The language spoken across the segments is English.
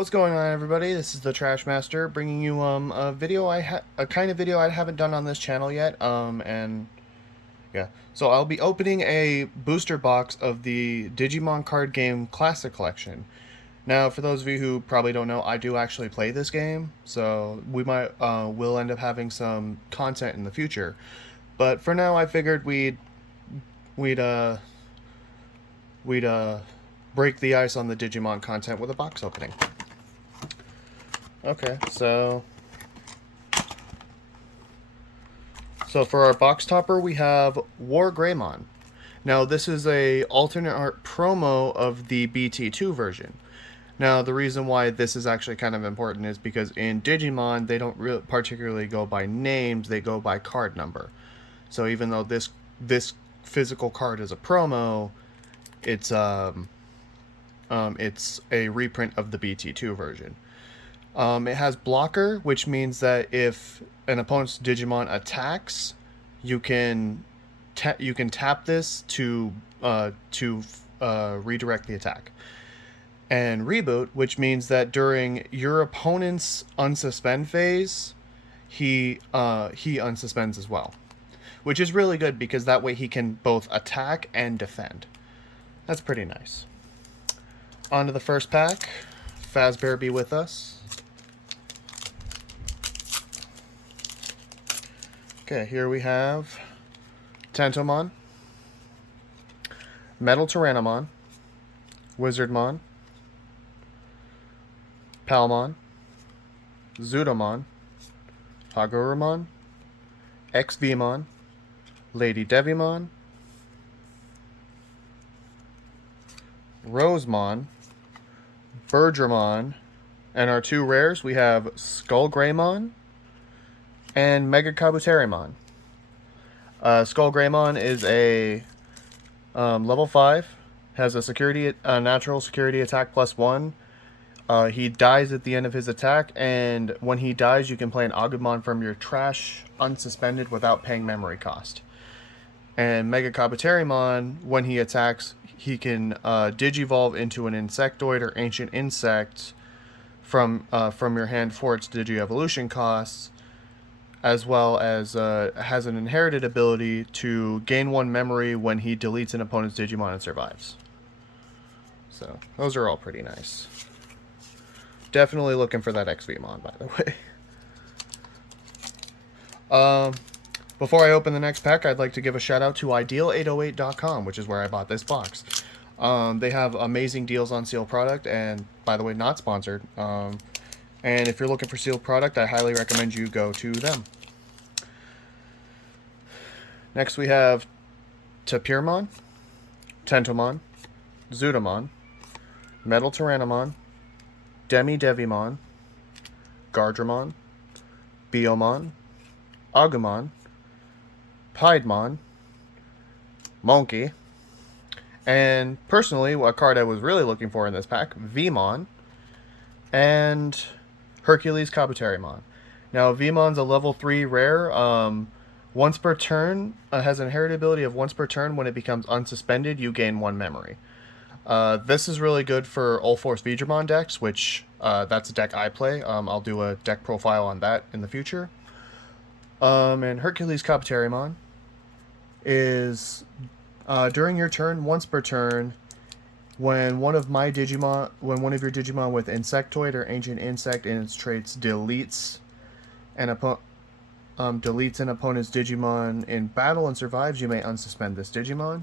What's going on, everybody? This is the Trash Master bringing you a kind of video I haven't done on this channel yet. And yeah, so I'll be opening a booster box of the Digimon card game Classic Collection. Now, for those of you who probably don't know, I do actually play this game, so we'll end up having some content in the future. But for now, I figured we'd uh we'd break the ice on the Digimon content with a box opening. Okay, so for our box topper, we have War Greymon. Now, this is a alternate art promo of the BT2 version. Now, the reason why this is actually kind of important is because in Digimon, they don't particularly go by names, they go by card number. So even though this physical card is a promo, it's a reprint of the BT2 version. It has blocker, which means that if an opponent's Digimon attacks, you can tap this to redirect the attack. And reboot, which means that during your opponent's unsuspend phase, he unsuspends as well, which is really good because that way he can both attack and defend. That's pretty nice. On to the first pack. Fazbear be with us. Okay, here we have Tentomon, Metal Tyrannomon, Wizardmon, Palmon, Zudomon, Hagurumon, XVmon, Lady Devimon, Rosemon, Birdramon, and our two rares we have Skull Greymon and Mega Kabuterimon. Skull Greymon is a level 5, has a natural security attack +1. He dies at the end of his attack, and when he dies, you can play an Agumon from your trash unsuspended without paying memory cost. And Mega Kabuterimon, when he attacks, he can Digivolve into an Insectoid or Ancient Insect from your hand for its Digi-Evolution costs, as well as has an inherited ability to gain 1 memory when he deletes an opponent's Digimon and survives. So, those are all pretty nice. Definitely looking for that XVmon, by the way. Before I open the next pack, I'd like to give a shout out to Ideal808.com, which is where I bought this box. They have amazing deals on sealed product, and by the way, not sponsored. And if you're looking for sealed product, I highly recommend you go to them. Next we have Tapirmon, Tentomon, Zudomon, Metal Tyrannomon, Devimon, Gardramon, Biomon, Agumon, Piedmon, Monkey, and personally, a card I was really looking for in this pack, Vmon, and Hercules Kabuterimon. Now, Vmon's a level 3 rare. Once per turn, has an inherited ability of once per turn. When it becomes unsuspended, you gain 1 memory. This is really good for All-Force Veedramon decks, which that's a deck I play. I'll do a deck profile on that in the future. And Hercules Kabuterimon is during your turn, once per turn, when one of your Digimon with Insectoid or Ancient Insect in its traits deletes an opponent's Digimon in battle and survives, you may unsuspend this Digimon.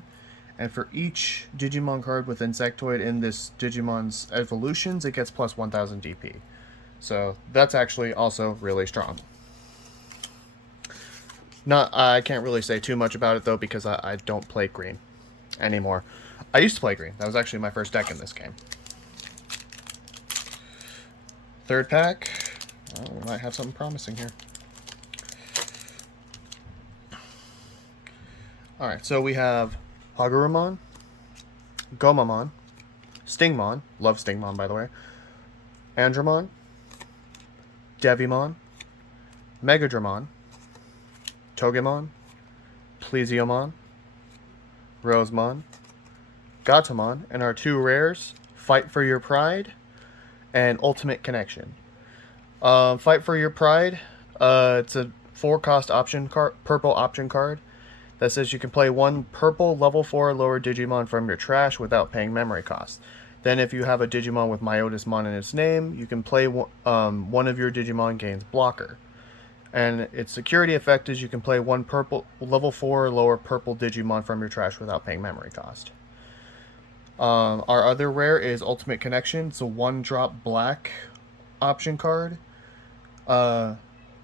And for each Digimon card with Insectoid in this Digimon's evolutions, it gets plus 1000 DP. So that's actually also really strong. I can't really say too much about it though, because I don't play green anymore. I used to play green. That was actually my first deck in this game. Third pack. Oh, we might have something promising here. Alright, so we have Hagurumon, Gomamon, Stingmon, love Stingmon by the way, Andromon, Devimon, Megadramon, Togemon, Plesiomon, Rosemon, Gatomon, and our two rares, Fight for Your Pride and Ultimate Connection. Fight for Your Pride. It's a 4-cost option card, purple option card that says you can play one purple level 4 lower Digimon from your trash without paying memory cost. Then if you have a Digimon with Myotismon in its name, you can play one of your Digimon gains blocker. And its security effect is you can play one purple level 4 or lower purple Digimon from your trash without paying memory cost. Our other rare is Ultimate Connection. It's a 1-drop black option card.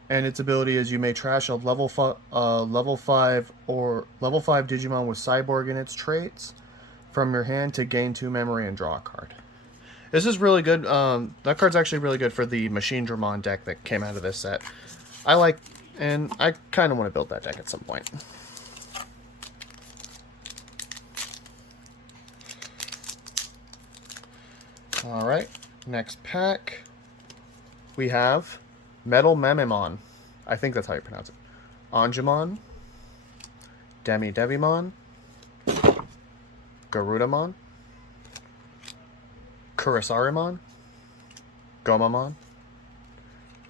And its ability is you may trash a level 5 Digimon with Cyborg in its traits from your hand to gain 2 memory and draw a card. This is really good. That card's actually really good for the Machine Dramon deck that came out of this set. I kind of want to build that deck at some point. Alright, next pack. We have Metal Mememon. I think that's how you pronounce it. Angemon. Devimon. Garudamon. Kurisarimon. Gomamon.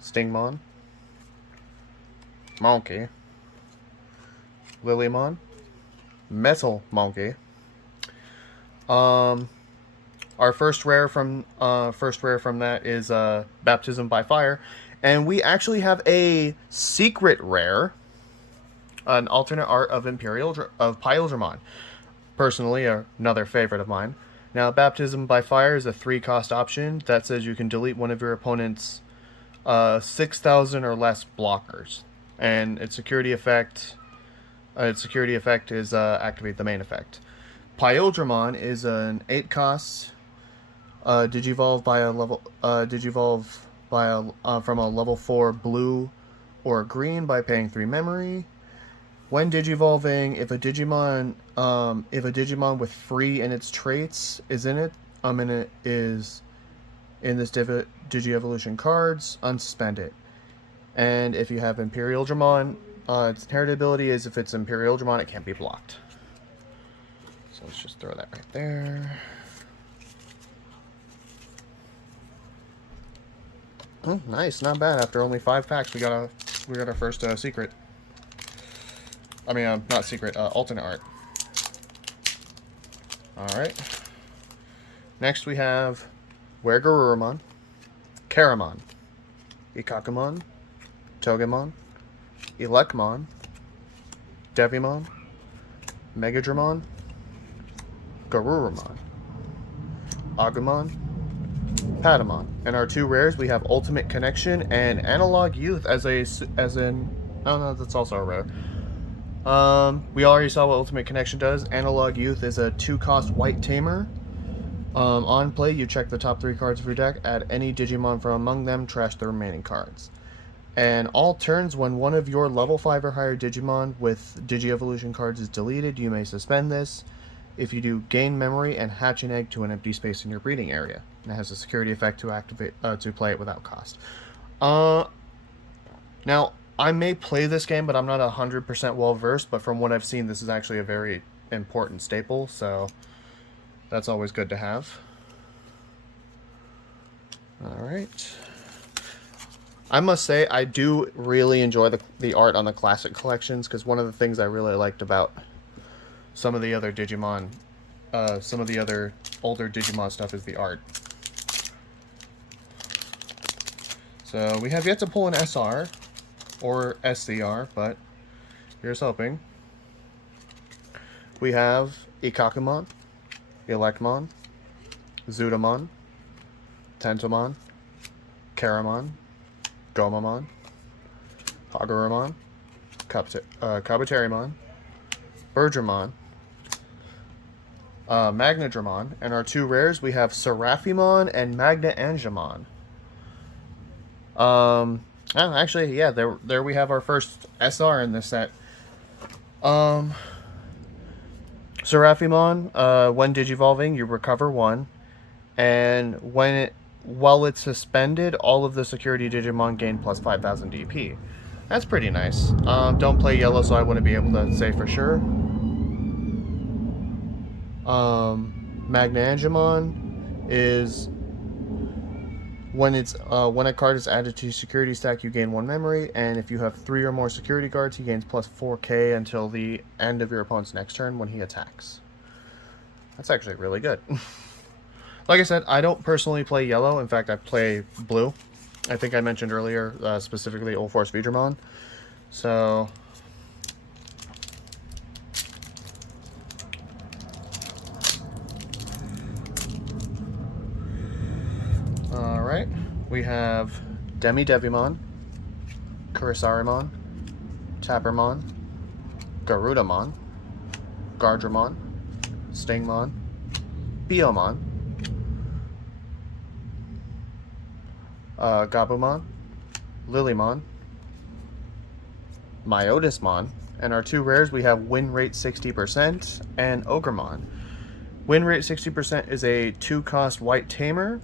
Stingmon. Monkey. Lilymon. Metal Monkey. Our first rare from that is Baptism by Fire, and we actually have a secret rare, an alternate art of Pyldramon. Personally, another favorite of mine. Now, Baptism by Fire is a 3-cost option that says you can delete one of your opponent's 6,000 or less blockers, and its security effect is activate the main effect. Pyldramon is an 8-cost. Digivolve from a level 4 blue or green by paying 3 memory. When digivolving, if a Digimon with free in its traits is in this Digi-Evolution cards, unsuspend it. And if you have Imperial Dramon, its inherited ability is if it's Imperial Dramon, it can't be blocked. So let's just throw that right there. Oh, nice, not bad. After only 5 packs, we got our first secret. I mean, not secret, alternate art. All right. Next, we have Garurumon, Karamon, Ikakumon, Togemon, Elecmon, Devimon, Megadramon, Garurumon, Agumon, Patamon. And our 2 rares, we have Ultimate Connection and Analog Youth as in oh no, that's also a rare. We already saw what Ultimate Connection does. Analog Youth is a 2-cost white tamer. On play, you check the top 3 cards of your deck, add any Digimon from among them, trash the remaining cards. And all turns, when one of your level 5 or higher Digimon with Digi-Evolution cards is deleted, you may suspend this. If you do, gain memory and hatch an egg to an empty space in your breeding area. And it has a security effect to activate to play it without cost. Now, I may play this game, but I'm not 100% well versed. But from what I've seen, this is actually a very important staple, so that's always good to have. All right. I must say, I do really enjoy the art on the classic collections, because one of the things I really liked about some of the other Digimon, some of the other older Digimon stuff is the art. So we have yet to pull an SR or SCR, but here's hoping. We have Ikakumon, Elecmon, Zudomon, Tentomon, Karamon, Gomamon, Hagurumon, Kabuterimon, Birdramon, Magnadramon, and our 2 rares, we have Seraphimon and Magna Angemon. Actually, yeah, there we have our first SR in this set. Seraphimon, when digivolving, you recover 1, and while it's suspended, all of the security Digimon gain plus 5,000 DP. That's pretty nice. Don't play yellow, so I wouldn't be able to say for sure. Magna Angemon is When a card is added to your security stack, you gain 1 memory, and if you have 3 or more security guards, he gains plus 4k until the end of your opponent's next turn when he attacks. That's actually really good. Like I said, I don't personally play yellow. In fact, I play blue. I think I mentioned earlier, specifically Old Force Digimon. So alright, we have Devimon, Kurisarimon, Tappermon, Garudamon, Gardramon, Stingmon, Biomon, Gabumon, Lilymon, Myotismon, and our 2 rares we have Win Rate 60% and Ogremon. Win Rate 60% is a 2-cost white tamer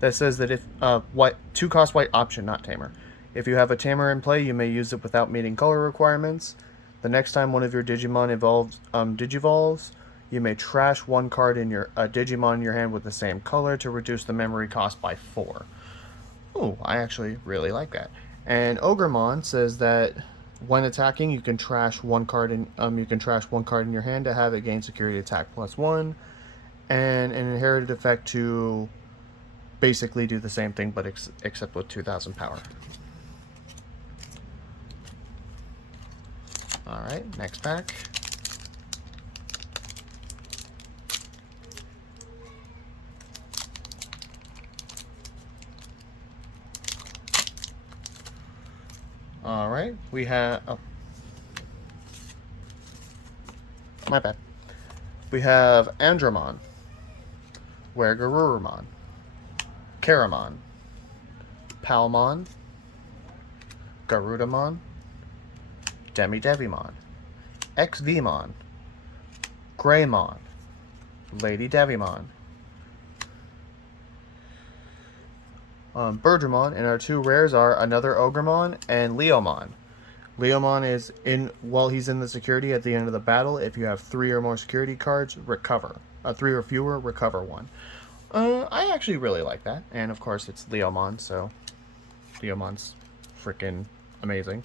that says that if 2-cost white option, not tamer. If you have a tamer in play, you may use it without meeting color requirements. The next time one of your Digimon digivolves, you may trash 1 card in your Digimon in your hand with the same color to reduce the memory cost by 4. Oh, I actually really like that. And Ogremon says that when attacking, you can trash 1 card in your hand to have it gain security attack +1, and an inherited effect to basically do the same thing, but except with 2,000 power. Alright, next pack. Alright, we have... Oh. My bad. We have Andromon, Wergarurumon, Karamon, Palmon, Garudamon, Devimon, XVmon, Greymon, Lady Devimon, Birdramon, and our 2 rares are another Ogremon and Leomon. Leomon is while he's in the security at the end of the battle. If you have 3 or more security cards, recover. 3 or fewer, recover 1. I actually really like that, and of course it's Leomon, so Leomon's freaking amazing.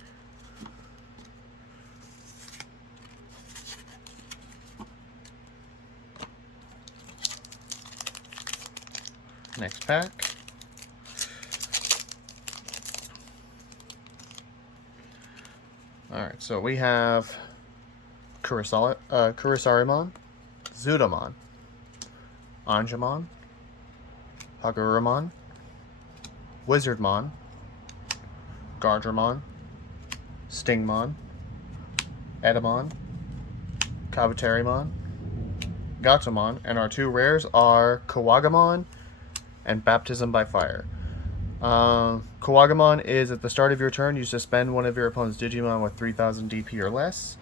Next pack. Alright, so we have Kurisarimon, Zudomon, Angemon, Hagururamon, Wizardmon, Gardramon, Stingmon, Edamon, Kabuterimon, Gatomon, and our 2 rares are Kawagamon and Baptism by Fire. Kawagamon is at the start of your turn, you suspend one of your opponent's Digimon with 3000 DP or less.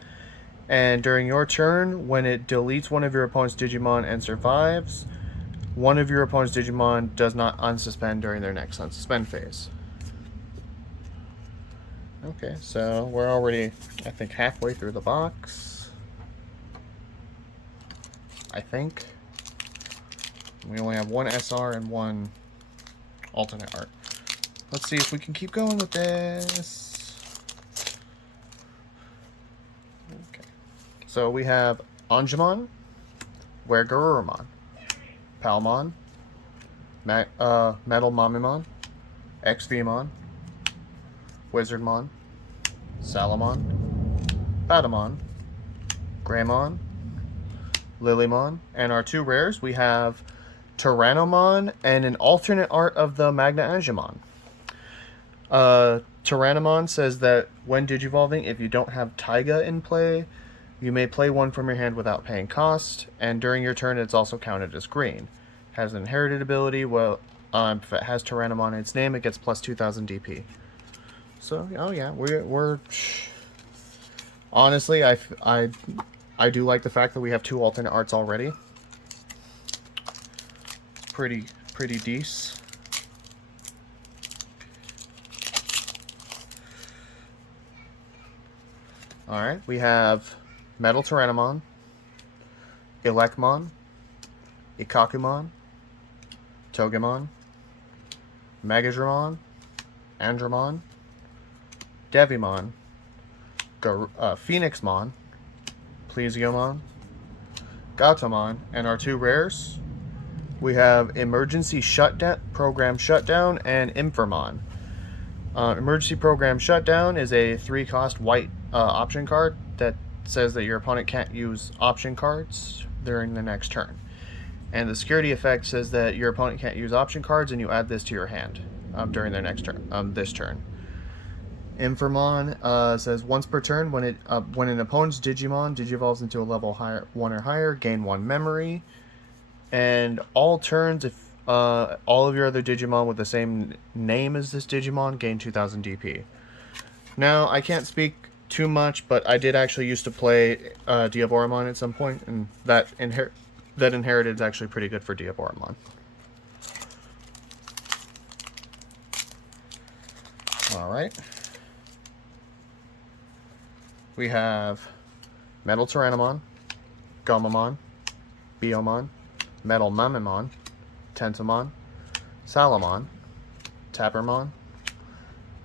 And during your turn, when it deletes one of your opponent's Digimon and survives, one of your opponent's Digimon does not unsuspend during their next unsuspend phase. Okay, so we're already, I think, halfway through the box. I think. We only have 1 SR and 1 alternate art. Let's see if we can keep going with this. Okay. So we have Angemon, Wergarurumon, Palmon, Metal Mamimon, XVmon, Wizardmon, Salamon, Batamon, Greymon, Lilymon, and our 2 rares we have Tyrannomon and an alternate art of the Magna Angemon. Tyrannomon says that when digivolving, if you don't have Taiga in play, you may play 1 from your hand without paying cost, and during your turn it's also counted as green. Has an inherited ability. Well, if it has Tyrannomon in its name, it gets plus 2000 DP. So, oh yeah, we're honestly, I do like the fact that we have 2 alternate arts already. Pretty decent. Alright, we have Metal Tyrannomon, Elecmon, Ikakumon, Togemon, Megadramon, Andromon, Devimon, Phoenixmon, Plesiomon, Gatomon, and our two rares, we have Emergency Shutdown, Program Shutdown, and Infamon. Emergency Program Shutdown is a 3-cost white option card that says that your opponent can't use option cards during the next turn. And the security effect says that your opponent can't use option cards, and you add this to your hand during their next turn. This turn. Infamon says once per turn, when an opponent's Digimon digivolves into a level 1 or higher, gain 1 memory. And all turns, if all of your other Digimon with the same name as this Digimon gain 2000 DP. Now, I can't speak too much, but I did actually used to play Diaboromon at some point, and that inherited is actually pretty good for Diaboromon. Alright. We have Metal Tyrannomon, Gomamon, Biomon, Metal Mamamon, Tentomon, Salamon, Tappermon,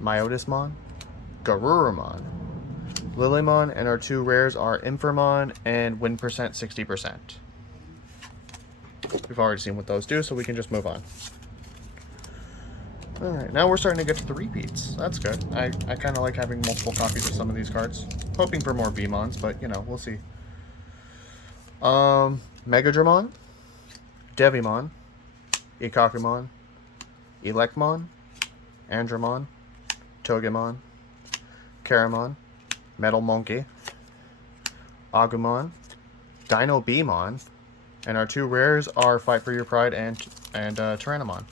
Myotismon, Garurumon, Lilymon, and our two rares are Infamon and Win percent 60%. We've already seen what those do, so we can just move on. Alright, now we're starting to get to the repeats. That's good. I kind of like having multiple copies of some of these cards. Hoping for more Vmons, but, you know, we'll see. Megadramon, Devimon, Ikakumon, Elecmon, Andromon, Togemon, Karamon, Metal Monkey, Agumon, Dino Beamon, and our two rares are Fight for Your Pride and Tyrannomon.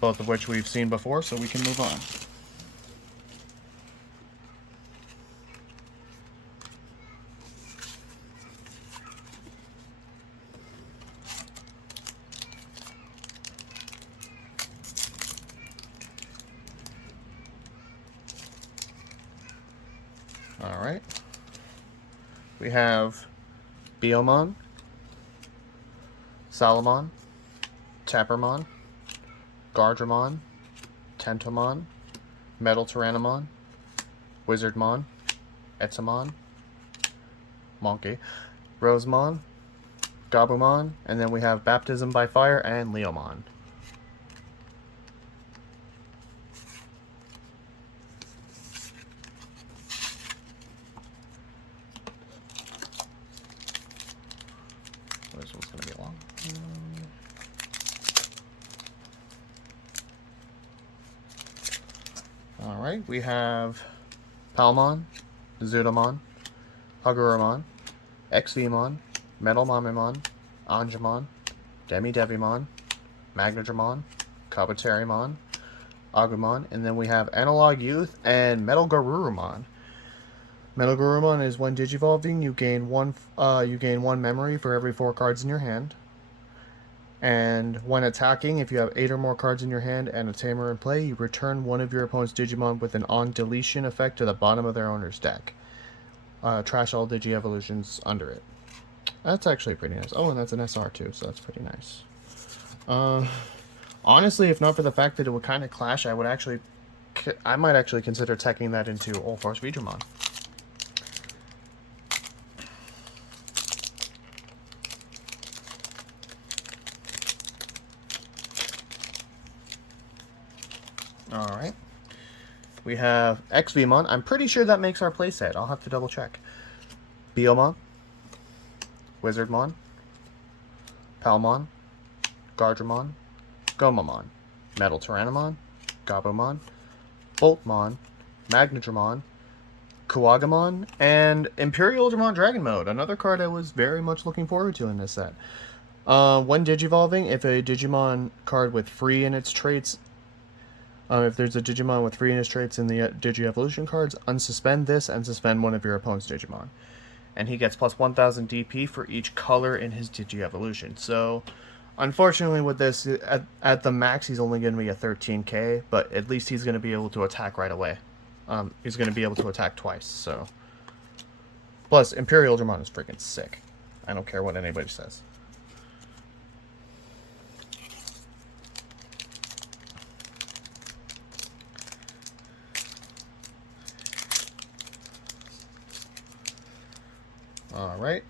Both of which we've seen before, so we can move on. Alright. We have Biomon, Salamon, Tappermon, Gardramon, Tentomon, Metal Tyrannomon, Wizardmon, Etamon, Monkey, Rosemon, Gabumon, and then we have Baptism by Fire and Leomon. This one's going to be long. Alright, we have Palmon, Zudomon, Hagurumon, XVmon, Metal Mamimon, Angemon, Devimon, Magnadramon, Kabuterimon, Agumon, and then we have Analog Youth and Metal Garurumon. Metal Garurumon is when digivolving, you gain one memory for every 4 cards in your hand. And when attacking, if you have 8 or more cards in your hand and a Tamer in play, you return one of your opponent's Digimon with an on-deletion effect to the bottom of their owner's deck. Trash all Digi-Evolutions under it. That's actually pretty nice. Oh, and that's an SR too, so that's pretty nice. Honestly, if not for the fact that it would kind of clash, I might actually consider teching that into All Force Veedramon. Alright. We have XVmon. I'm pretty sure that makes our playset. I'll have to double check. Biomon, Wizardmon, Palmon, Gardramon, Gomamon, Metal Tyrannomon, Gabumon, Boltmon, Magnadramon, Kuwagamon, and Imperial Dramon Dragon Mode. Another card I was very much looking forward to in this set. When digivolving, if a Digimon card with free in its traits if there's a Digimon with free in his traits in the Digi-Evolution cards, unsuspend this and suspend one of your opponent's Digimon. And he gets plus 1000 DP for each color in his Digi-Evolution. So, unfortunately with this, at the max he's only going to be a 13k, but at least he's going to be able to attack right away. He's going to be able to attack twice, so... Plus, Imperial Dramon is freaking sick. I don't care what anybody says. Alright.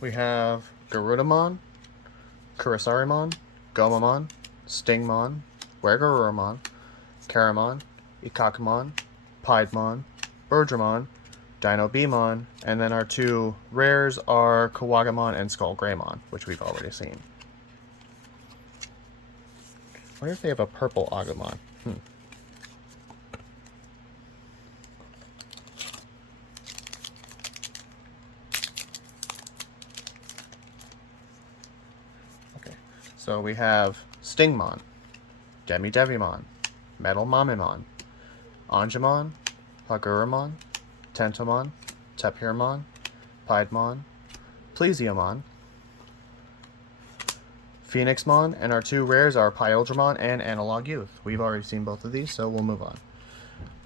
We have Garudamon, Kurisarimon, Gomamon, Stingmon, Wergarurumon, Karamon, Ikakumon, Piedmon, Birdramon, Dino-Beamon, and then our two rares are Kawagamon and Skullgreymon, which we've already seen. I wonder if they have a purple Agumon. Okay, so we have Stingmon, Devimon, Metal Mamimon, Angemon, Hagurumon, Tentomon, Tapirmon, Piedmon, Plesiomon, Phoenixmon, and our two rares are Pyldramon and Analog Youth. We've already seen both of these, so we'll move on.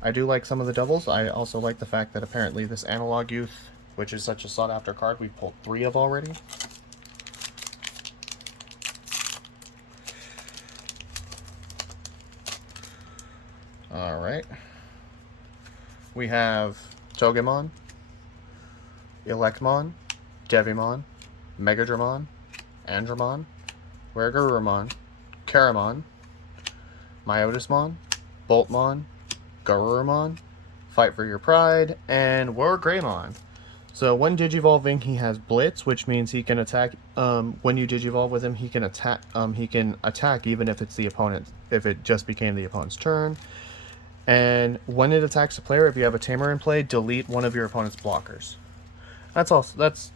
I do like some of the doubles. I also like the fact that apparently this Analog Youth, which is such a sought-after card, we've pulled 3 of already. Alright. We have Togemon, Electmon, Devimon, Megadramon, Andromon, Wergarurumon, Karamon, Myotismon, Boltmon, Garurumon, Fight for Your Pride, and Wargreymon. So when digivolving, he has Blitz, which means he can attack. When you digivolve with him, he can attack. Even if it's the opponent. If it just became the opponent's turn. And when it attacks a player, if you have a Tamer in play, delete one of your opponent's blockers. That's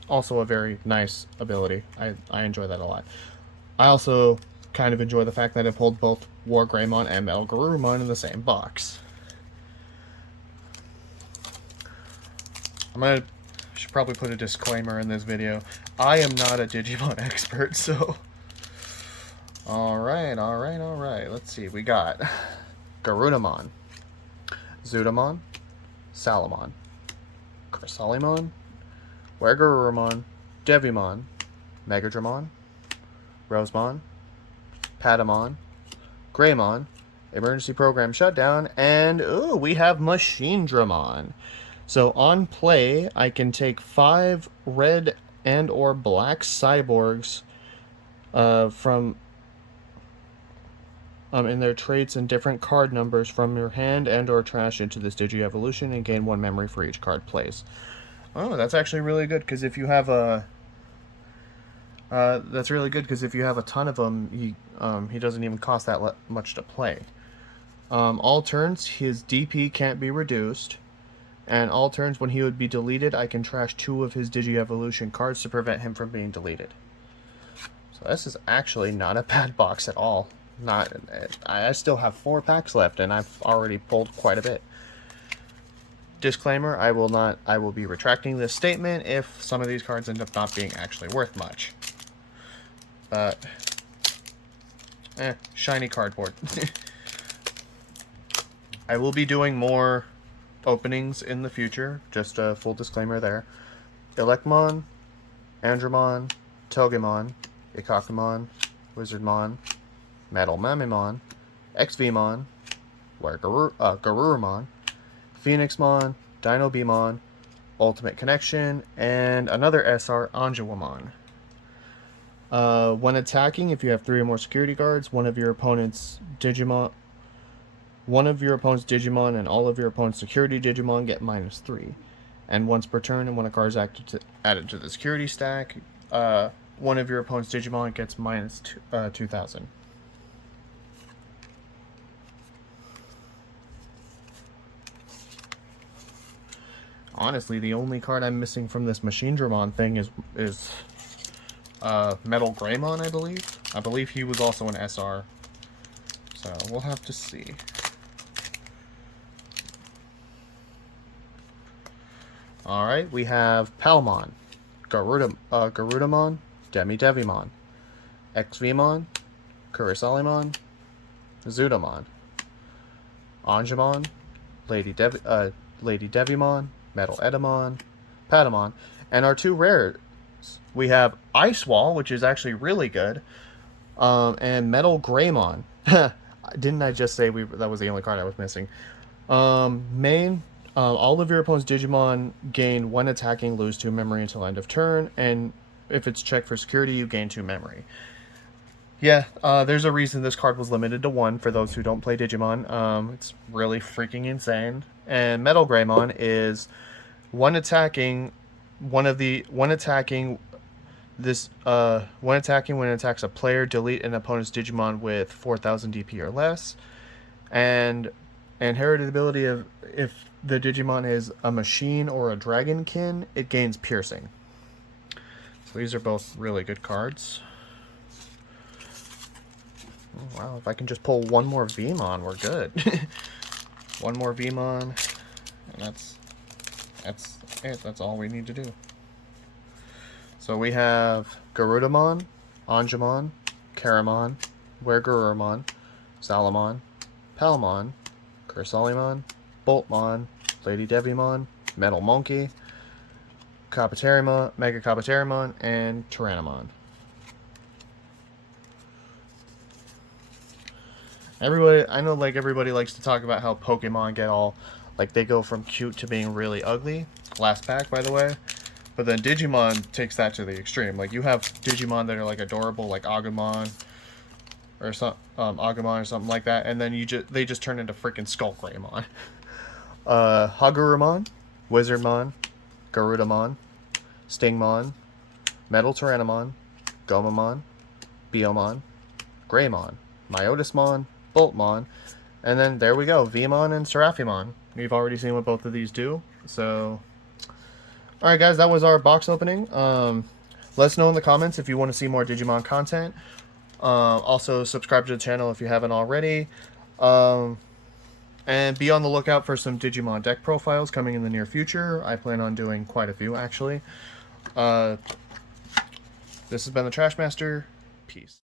also a very nice ability. I enjoy that a lot. I also kind of enjoy the fact that it pulled both Wargreymon and Metal Garurumon in the same box. Should probably put a disclaimer in this video. I am not a Digimon expert, so... Alright. Let's see. We got Garudamon, Zudamon, Salamon, Chrysalimon, Wergarurumon, Devimon, Megadramon, Rosemon, Patamon, Greymon, Emergency Program Shutdown, and ooh, we have Machinedramon. So on play, I can take 5 red and or black cyborgs from in their traits and different card numbers from your hand and or trash into this Digi-Evolution and gain 1 memory for each card plays. Oh, that's actually really good, because if you have a... that's really good, because if you have a ton of them, he doesn't even cost that much to play. All turns, his DP can't be reduced. And all turns when he would be deleted, I can trash 2 of his Digi-Evolution cards to prevent him from being deleted. So this is actually not a bad box at all. I still have 4 packs left, and I've already pulled quite a bit. Disclaimer, I will be retracting this statement if some of these cards end up not being actually worth much. But, shiny cardboard. I will be doing more openings in the future, just a full disclaimer there. Electmon, Andromon, Togemon, Ikakumon, Wizardmon, Metal Mamimon, XVmon, Garurumon, Phoenixmon, Dino-Beamon, Ultimate Connection, and another SR, Anjouamon. When attacking, if you have 3 or more security guards, one of your opponent's Digimon and all of your opponent's security Digimon get -3. And once per turn, and when a card is added to the security stack, one of your opponent's Digimon gets -2000. Honestly, the only card I'm missing from this Machinedramon thing is Metal Greymon, I believe. I believe he was also an SR. So, we'll have to see. Alright, we have Palmon, Garudamon, Devimon, XVmon, Kurisalimon, Zudamon, Angemon, Lady Devimon, Metal Edamon, Patamon, and our 2 rares. We have Ice Wall, which is actually really good, and Metal Greymon. Didn't I just say that was the only card I was missing? All of your opponent's Digimon gain 1 attacking, lose 2 memory until end of turn, and if it's checked for security, you gain 2 memory. Yeah, there's a reason this card was limited to 1 for those who don't play Digimon. It's really freaking insane. And Metal Greymon is 1 attacking, one attacking when it attacks a player, delete an opponent's Digimon with 4,000 DP or less. And inherited ability of if the Digimon is a machine or a dragonkin, it gains piercing. So these are both really good cards. Oh, wow, if I can just pull one more Vmon, we're good. One more Vmon, and that's it. That's all we need to do. So we have Garudamon, Angemon, Karamon, Wergurumon, Salamon, Palmon, Cursalimon, Boltmon, Lady Devimon, Metal Monkey, Kabuterimon, Mega Kabuterimon, and Tyrannomon. I know like everybody likes to talk about how Pokemon get all, like they go from cute to being really ugly. Last pack, by the way. But then Digimon takes that to the extreme. Like you have Digimon that are like adorable, like Agumon or Agumon or something like that, and then they just turn into freaking Skull Greymon. Hagurumon, Wizardmon, Garudamon, Stingmon, Metal Tyrannomon, Gomamon, Biomon, Greymon, Myotismon, Boltmon, and then there we go, Vmon and Seraphimon. We've already seen what both of these do, so... Alright guys, that was our box opening. Let us know in the comments if you want to see more Digimon content. Also, subscribe to the channel if you haven't already. And be on the lookout for some Digimon deck profiles coming in the near future. I plan on doing quite a few, actually. This has been the Trash Master. Peace.